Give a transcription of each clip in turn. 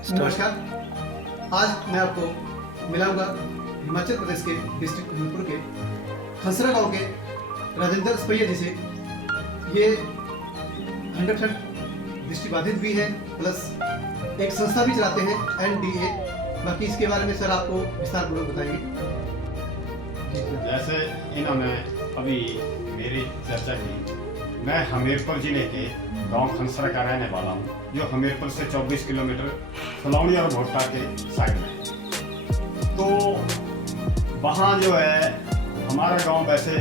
नमस्कार। आज मैं आपको मिलाऊंगा हिमाचल प्रदेश के डिस्ट्रिक्ट हमीरपुर के खसरा गांव के राजेंद्र सपैया जी से। ये 100% दृष्टिबाधित भी है, प्लस एक संस्था भी चलाते हैं NDA। बाकी इसके बारे में सर आपको विस्तारपूर्वक बताएंगे। जैसे इन्होंने अभी मेरी चर्चा की, मैं हमीरपुर जिले के गांव खनसरा का रहने वाला हूं, जो हमीरपुर से 24 किलोमीटर फलौनी और भोटा के साइड में है। तो वहाँ जो है हमारा गांव वैसे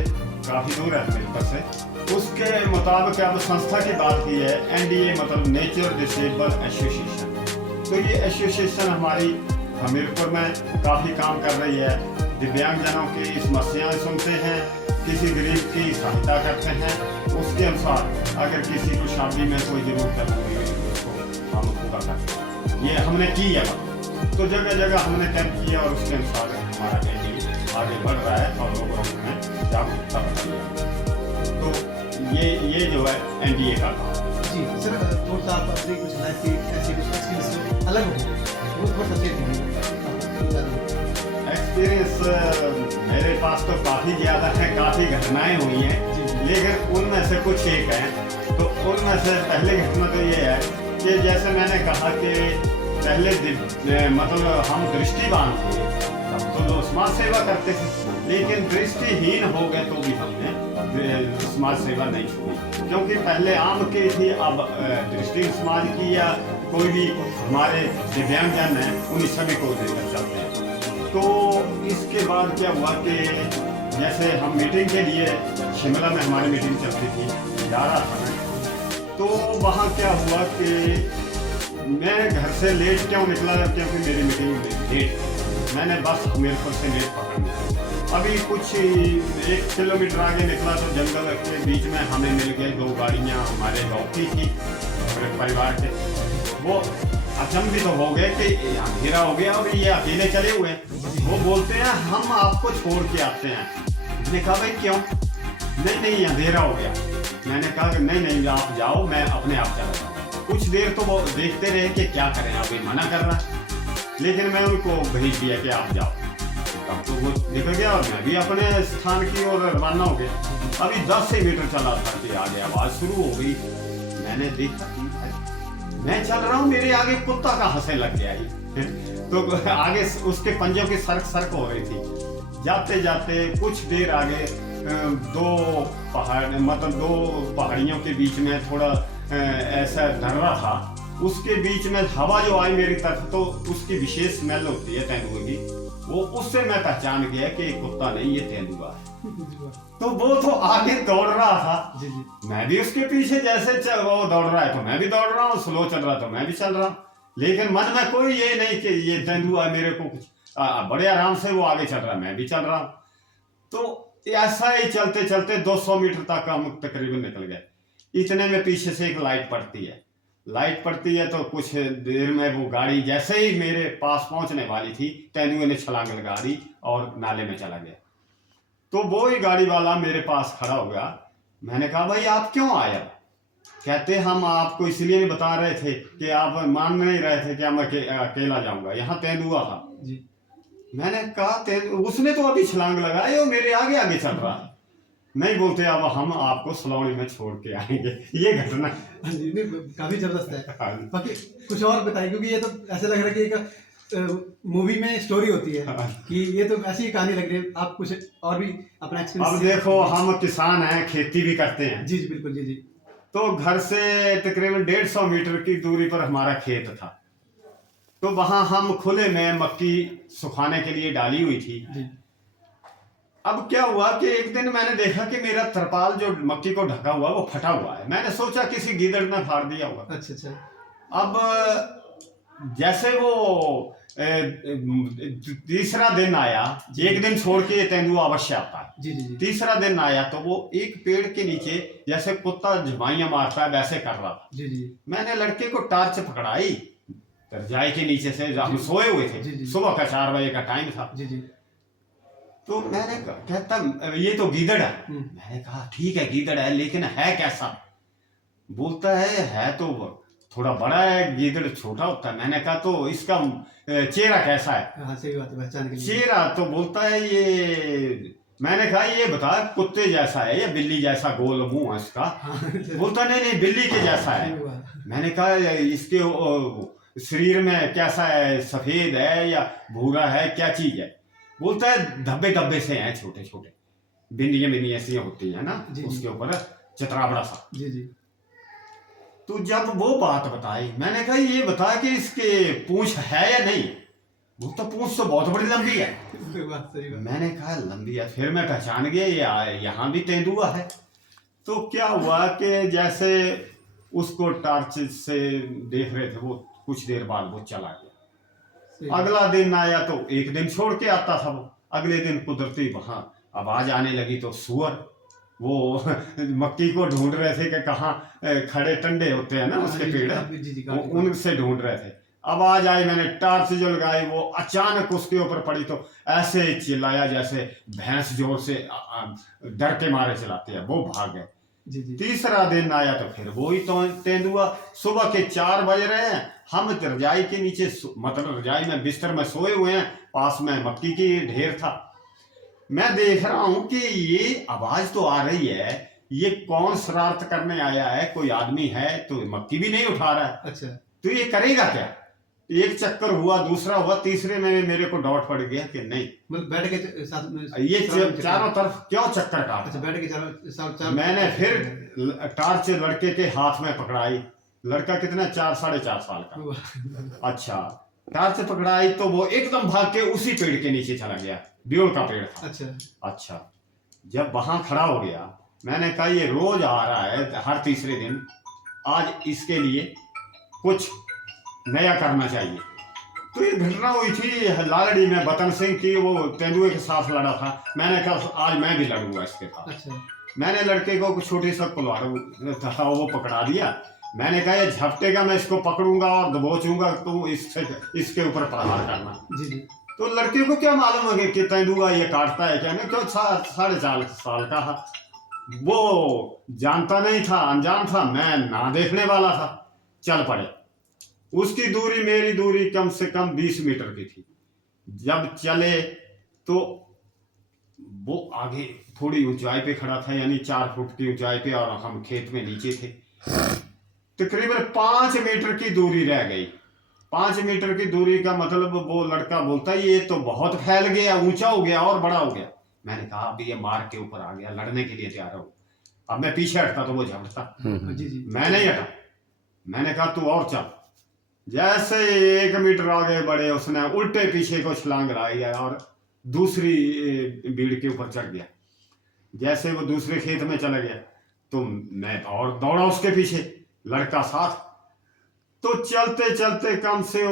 काफ़ी दूर है हमीरपुर से। उसके मुताबिक अब संस्था की बात की है NDA, मतलब नेचर डिसेबल एसोसिएशन। तो ये एसोसिएशन हमारी हमीरपुर में काफ़ी काम कर रही है। दिव्यांगजनों की समस्याएं सुनते हैं, किसी गरीब की सहायता करते हैं। उसके अनुसार अगर किसी को शादी में कोई जरूरत है उसको हम पूरा करते हैं। ये हमने की है। तो जगह जगह हमने कैंप किया और उसके अनुसार हमारा NDA आगे बढ़ रहा है और लोगों में जागरूकता बढ़ रही है। तो ये जो है NDA का काम। जी सर, थोड़ा सा आप अपनी कुछ लाइफ की ऐसी कुछ एक्सपीरियंस जो अलग हो वो थोड़ा सा शेयर कीजिए। एक्सपीरियंस मेरे पास तो काफ़ी ज़्यादा है, काफ़ी घटनाएं हुई हैं, लेकिन उनमें से कुछ एक है। तो उनमें से पहली घटना तो ये है कि जैसे मैंने कहा कि पहले मतलब हम दृष्टिवान थे, तब तो लोग समाज सेवा करते थे, लेकिन दृष्टिहीन हो गए तो भी हमने समाज सेवा नहीं की, क्योंकि पहले आम की थी, अब दृष्टि समाज की या कोई भी हमारे दिव्यांगजन हैं उन्हीं सभी को लेकर चलते हैं। तो इसके बाद क्या हुआ कि जैसे हम मीटिंग के लिए शिमला में हमारी मीटिंग चलती थी, जा रहा था मैं। तो वहाँ क्या हुआ कि मैं घर से लेट क्यों निकला, क्योंकि मेरी मीटिंग लेट, मैंने बस हमीरपुर से लेट पकड़ी। अभी कुछ 1 किलोमीटर आगे निकला तो जंगल के बीच में हमें मिल गए 2 गाड़ियाँ हमारे गाँव की थी, हमारे परिवार के। वो अचंभित तो हो गए कि अंधेरा हो गया और ये अकेले चले हुए। वो बोलते हैं हम आपको छोड़ के आते हैं। मैंने कहा भाई क्यों? नहीं अंधेरा हो गया। मैंने कहा नहीं आप जाओ, मैं अपने आप चला जाऊँ। कुछ देर तो वो देखते रहे कि क्या करें, अभी मना कर रहा, लेकिन मैं उनको भेज दिया कि आप जाओ। तब तो वो निकल गया और मैं भी अपने स्थान की ओर रवाना हो गया। अभी 10 मीटर चला था कि आगे आवाज़ शुरू हो गई। मैंने देखा मैं चल रहा हूँ, मेरे आगे कुत्ता का हंसे लग गया ही। तो आगे उसके पंजों की सरक हो रही थी। जाते जाते कुछ देर आगे 2 पहाड़ियों के बीच में थोड़ा ऐसा दर्रा था। उसके बीच में हवा जो आई मेरी तरफ, तो उसकी विशेष स्मेल होती है तेंदुए की, वो उससे मैं पहचान गया कि कुत्ता नहीं, ये तेंदुआ है। तो वो तो आगे दौड़ रहा था, मैं भी उसके पीछे, जैसे वो दौड़ रहा है तो मैं भी दौड़ रहा हूँ, स्लो चल रहा तो मैं भी चल रहा हूँ, लेकिन मन में कोई ये नहीं कि ये तेंदुआ मेरे को कुछ। बड़े आराम से वो आगे चल रहा है, मैं भी चल रहा हूँ। तो ऐसा ही चलते चलते 200 मीटर तक हम तकरीबन निकल गए। इतने में पीछे से एक लाइट पड़ती है तो कुछ देर में वो गाड़ी जैसे ही मेरे पास पहुंचने वाली थी, तेंदुए ने छलांग लगा दी और नाले में चला गया। तो वो ही गाड़ी वाला मेरे पास खड़ा हो गया। मैंने कहा भाई आप क्यों आए? कहते हम आपको इसलिए नहीं बता रहे थे कि आप मान नहीं रहे थे कि मैं अकेला जाऊंगा, यहाँ तेंदुआ था जी। मैंने कहा उसने तो अभी छलांग लगाई और मेरे आगे आगे चल रहा है। नहीं बोलते अब हम आपको सलौनी में छोड़ के आएंगे। ये घटना काफी जबरदस्त है। बाकी कुछ और बताइए, क्योंकि ये तो ऐसा लग रहा है कि एक मूवी में स्टोरी होती है कि ये तो ऐसी कहानी लग रही है। आप कुछ और भी अपना एक्सपीरियंस। अब देखो हम किसान हैं, खेती भी करते हैं। जी बिल्कुल जी। तो घर से तकरीबन 150 मीटर की दूरी पर हमारा खेत था। तो वहां हम खुले में मक्की सुखाने के लिए डाली हुई थी जी। अब क्या हुआ कि एक दिन मैंने देखा कि मेरा तरपाल जो मक्की को ढका हुआ वो फटा हुआ है। मैंने सोचा किसी गीदड़ ने फाड़ दिया होगा। अच्छा। अब जैसे वो तीसरा दिन आया, एक दिन छोड़ के तेंदुआ अवश्य आता है जी। तीसरा दिन आया तो वो एक पेड़ के नीचे जैसे कुत्ता झमाइयां मारता है वैसे कर रहा था जी। मैंने लड़के को टार्च पकड़ाई, रजाई के नीचे से, हम सोए हुए थे, सुबह का 4 बजे का टाइम था जी। तो मैंने कहता ये तो गीदड़ है। मैंने कहा ठीक है गीदड़ है, लेकिन है कैसा? बोलता है तो थोड़ा बड़ा है, गीदड़ छोटा होता है। मैंने कहा तो इसका चेहरा कैसा है? हाँ सही बात है, पहचान के लिए। चेहरा तो बोलता है ये, मैंने कहा ये बता कुत्ते जैसा है या बिल्ली जैसा गोल मुंह है इसका? हाँ, बोलता नहीं नहीं बिल्ली के जैसा है। मैंने कहा इसके शरीर में कैसा है, सफेद है या भूरा है, क्या चीज है? बोलता है धब्बे धब्बे से हैं, छोटे छोटे बिंदियां बिंदियां ऐसी होती है ना जी, उसके ऊपर चतराबड़ा सा। जी जी। तो जब वो बात बताई, मैंने कहा ये बता कि इसके पूंछ है या नहीं? वो तो पूंछ तो बहुत बड़ी लंबी है। सही बात। मैंने कहा लंबी है, फिर मैं पहचान गया ये यहाँ भी तेंदुआ है। तो क्या हुआ कि जैसे उसको टॉर्च से देख रहे थे, वो कुछ देर बाद वो चला गया। अगला दिन आया तो एक दिन छोड़ के आता था वो, अगले दिन कुदरती वहां आवाज आने लगी तो सुअर वो मक्की को ढूंढ रहे थे कि कहाँ खड़े टंडे होते हैं ना उसके पेड़, उनसे ढूंढ रहे थे। आवाज आई, मैंने टॉर्च जो लगाई, वो अचानक उसके ऊपर पड़ी तो ऐसे चिल्लाया जैसे भैंस जोर से डर के मारे चलाते हैं, वो भाग गए। तीसरा दिन आया तो फिर वो ही तो तेंदुआ। सुबह के 4 बज रहे हैं, हम रजाई के नीचे, मतलब रजाई में बिस्तर में सोए हुए हैं, पास में मक्की की ढेर था। मैं देख रहा हूं कि ये आवाज तो आ रही है, ये कौन शरारत करने आया है? कोई आदमी है तो मक्की भी नहीं उठा रहा है। अच्छा, तो ये करेगा क्या? एक चक्कर हुआ, दूसरा हुआ, तीसरे में मेरे को डाउट पड़ गया कि नहीं, मतलब बैठ के साथ में ये चारों तरफ क्यों चक्कर काट। अच्छा, बैठ के चारों मैंने फिर टॉर्च लड़के के हाथ में पकड़ाई। लड़का कितना, 4 साढ़े 4 साल का। अच्छा, टॉर्च पकड़ाई तो वो एकदम भाग के उसी पेड़ के नीचे चला गया, ब्यूल का पेड़ था। अच्छा, जब वहां खड़ा हो गया, मैंने कहा ये रोज आ रहा है हर तीसरे दिन, आज इसके लिए कुछ नया करना चाहिए। तो ये घटना हुई थी लालड़ी में, बतन सिंह की, वो तेंदुए के साथ लड़ा था। मैंने कहा आज मैं भी लड़ूंगा इसके साथ। अच्छा। मैंने लड़के को कुछ छोटी सा कुल्हाड़ था वो पकड़ा दिया। मैंने कहा ये झपटेगा, मैं इसको पकड़ूंगा और दबोचूंगा, तो इसके ऊपर प्रहार करना। जी। तो लड़के को क्या मालूम है कि तेंदुआ ये काटता है क्या? नहीं, क्यों 4.5 साल का था, वो जानता नहीं था, अनजान था, मैं ना देखने वाला था। चल पड़े। उसकी दूरी मेरी दूरी कम से कम 20 मीटर की थी। जब चले तो वो आगे थोड़ी ऊंचाई पे खड़ा था, यानी 4 फुट की ऊंचाई पे, और हम खेत में नीचे थे। तकरीबन 5 मीटर की दूरी रह गई। 5 मीटर की दूरी का मतलब, वो लड़का बोलता है ये तो बहुत फैल गया, ऊंचा हो गया और बड़ा हो गया। मैंने कहा अब ये मार के ऊपर आ गया, लड़ने के लिए तैयार हो। अब मैं पीछे हटता तो वो झपटता। मैं नहीं हटा। मैंने कहा तू और चल। जैसे 1 मीटर आगे बढ़े, उसने उल्टे पीछे को छलांग लगाई और दूसरी भीड़ के ऊपर चढ़ गया। जैसे वो दूसरे खेत में चला गया तो मैं और दौड़ा उसके पीछे, लड़का साथ। तो चलते चलते कम से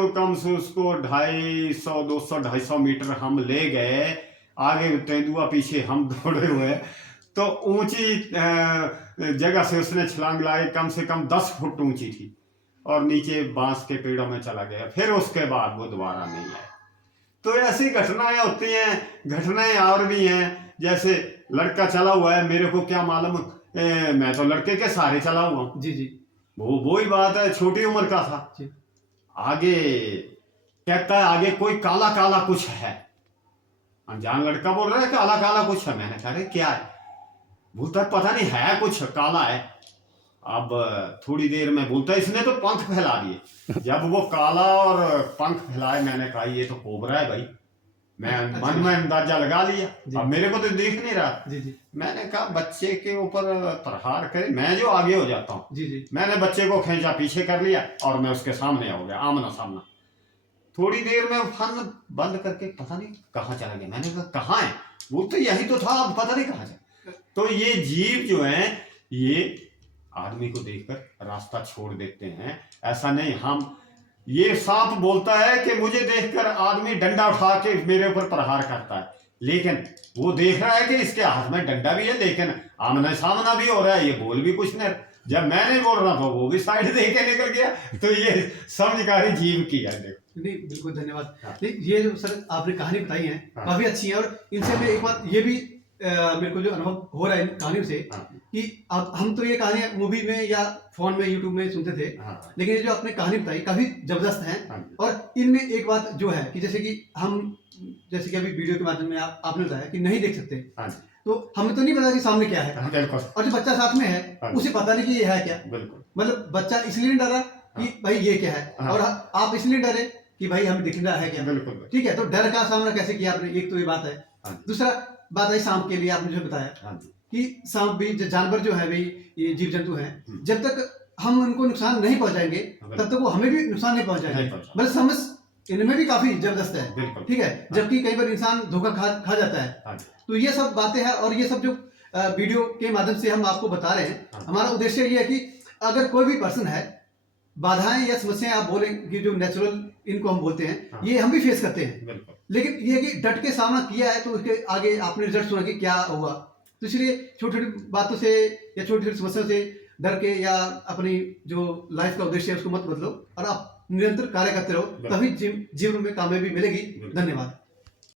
उसको 250 मीटर हम ले गए। आगे तेंदुआ, पीछे हम दौड़े हुए। तो ऊंची जगह से उसने छलांग लगाई, कम से कम 10 फुट ऊंची थी, और नीचे बांस के पेड़ों में चला गया। फिर उसके बाद वो दोबारा नहीं आया। तो ऐसी घटनाएं होती हैं। घटनाएं और भी हैं, जैसे लड़का चला हुआ है, मेरे को क्या मालूम, मैं तो लड़के के सहारे चला हुआ हूँ। जी। वो ही बात है, छोटी उम्र का था। आगे कहता है आगे कोई काला काला कुछ है। अनजान लड़का बोल रहा है काला काला कुछ है। मैंने कहा अरे क्या है? बोलता है पता नहीं है कुछ काला है। अब थोड़ी देर में बोलता है इसने तो पंख फैला दिए। जब वो काला और पंख फैलाए, मैंने कहा ये तो कोबरा है भाई। मैं मन में अंदाजा लगा लिया, अब मेरे को तो देख नहीं रहा। जी। मैंने कहा बच्चे के ऊपर प्रहार करे, मैं जो आगे हो जाता हूँ। जी। मैंने बच्चे को खींचा, पीछे कर लिया और मैं उसके सामने हो गया, आमना सामना। थोड़ी देर में फन बंद करके पता नहीं कहाँ चला गया। मैंने कहा कहाँ है? बोलते यही तो था, अब पता नहीं कहाँ जाए। तो ये जीव जो है, ये आदमी को देखकर रास्ता छोड़ देते हैं। ऐसा नहीं, हम ये सांप बोलता है कि मुझे देखकर आदमी डंडा उठा के मेरे ऊपर प्रहार करता है, लेकिन वो देख रहा है कि इसके हाथ में डंडा भी है, लेकिन आमना सामना भी हो रहा है, ये बोल भी कुछ नहीं। जब मैं नहीं बोल रहा था वो भी साइड दे के निकल गया। तो ये समझकारी जीव की है। देखो, नहीं बिल्कुल धन्यवाद। ये जो सर आपने कहानी बताई है काफी अच्छी है, और इनसे हमें एक बात ये भी मेरे को जो अनुभव हो रहा है इन कहानियों से हाँ कि अब हम तो ये कहानियां मूवी में या फोन में यूट्यूब में सुनते थे, हाँ लेकिन ये जो आपने कहानी बताई काफी जबरदस्त है। हाँ और इनमें एक बात जो है कि जैसे कि हम, जैसे कि अभी वीडियो के माध्यम में आपने बताया कि नहीं देख सकते, हाँ तो हमें तो नहीं पता कि सामने क्या है, हाँ, बिल्कुल और जो बच्चा साथ में है हाँ। उसे पता नहीं कि ये है क्या। बिल्कुल मतलब बच्चा इसलिए नहीं डरा कि भाई ये क्या है, हाँ। और आप इसलिए डरे कि भाई हमें दिख रहा है क्या। बिल्कुल ठीक है, तो डर का सामना कैसे किया आपने, एक तो ये बात है। हाँ। दूसरा बात है सांप के लिए आपने जो बताया हाँ कि सांप भी जानवर जो है भाई, ये जीव जंतु हैं, हम्म। जब तक हम उनको नुकसान नहीं पहुंचाएंगे हाँ, तब तक वो हमें भी नुकसान नहीं नहीं पहुंचाएंगे। पहुंचा। मतलब समझ इनमें भी काफी जबरदस्त है। बिल्कुल ठीक है, जबकि कई बार इंसान धोखा खा जाता है। हाँ तो ये सब बातें हैं, और ये सब जो वीडियो के माध्यम से हम आपको बता रहे हैं, हाँ। हमारा उद्देश्य ये है कि अगर कोई भी पर्सन है, बाधाएं या समस्याएं आप बोलें कि जो नेचुरल इनको हम बोलते हैं, हाँ। ये हम भी फेस करते हैं, बिल्कुल लेकिन ये कि डट के सामना किया है तो उसके आगे आपने रिजल्ट सुना कि क्या हुआ। तो इसलिए छोटी छोटी बातों से या छोटी छोटी समस्याओं से डर के या अपनी जो लाइफ का उद्देश्य है उसको मत बदलो, और आप निरंतर कार्य करते रहो, तभी जीवन में कामयाबी मिलेगी। धन्यवाद।